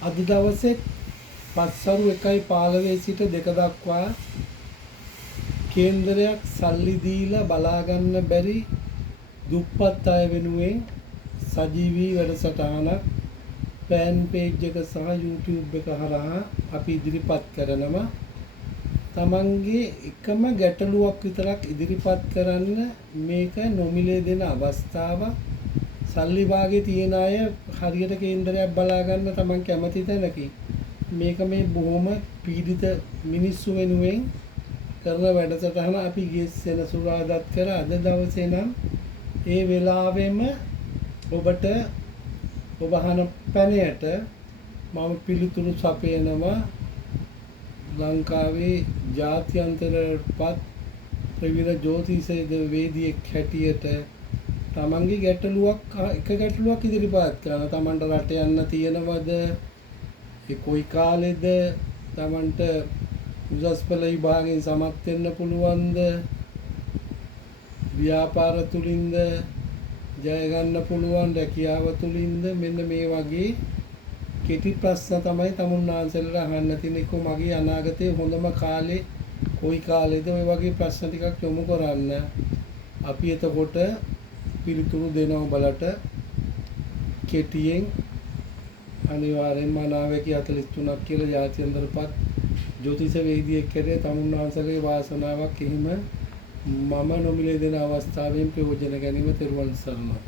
අද දවසේ පස්වරු 1:15 සිට 2 දක්වා කේන්දරයක් සල්ලි දීලා බලා ගන්න බැරි දුප්පත් අය වෙනුවෙන් සජීවී වැඩසටහනක් ෆෑන් පේජ් එක සහ YouTube එක හරහා අපි ඉදිරිපත් කරනවා. තමන්ගේ එකම ගැටලුවක් විතරක් ඉදිරිපත් කරන්න, මේක නොමිලේ දෙන අවස්ථාවක්. සල්ලි වාගේ තියෙන අය හරියට කේන්දරයක් බලා ගන්න තමන් කැමති තැනකි. මේක මේ බොහොම පීඩිත මිනිස්සු වෙනුවෙන් කරන වැඩසටහන. අපි ගිය සෙනසුරාදාත් කර අද දවසේ නම් ඒ වෙලාවෙම ඔබට ඔබ අහන පැනයට මම පිළිතුරු සපයනවා. ලංකාවේ ජාත්‍යන්තරපත් ප්‍රවීණ ජ්‍යොතිෂ වේදිකයෙක් හැටියට තමන්ගේ ගැටලුවක් ඉදිරිපත් කරන. තමන්ට රට යන්න තියෙනවද? ඒ කොයි කාලෙද? තමන්ට උසස් පෙළ විභාගයෙන් සමත් වෙන්න පුළුවන්ද? ව්‍යාපාර තුලින්ද ජය ගන්න පුළුවන්? රැකියාව තුලින්ද? මෙන්න මේ වගේ කෙටි ප්‍රශ්න තමයි තමුන්නාන්සලට අහන්න තියෙන්නේ. කො මගේ අනාගතයේ හොඳම කාලේ කොයි කාලෙද? ඔය වගේ ප්‍රශ්න ටිකක් යොමු කරන්න. අපි එතකොට පිළිතුරු දෙනවා බලට කෙටියෙන්. අනිවාර්යෙන්ම අනාවැකි 43ක් කියලා ජාත්‍යන්තරපත් ජ්‍යොතිෂ වේදිකයෙක් හැටියට තමුන්නාන්සලගේ වාසනාවක්. එහෙම මම නොමිලේ දෙන අවස්ථාවෙන් ප්‍රයෝජන ගැනීම. තෙරුවන් සරණයි.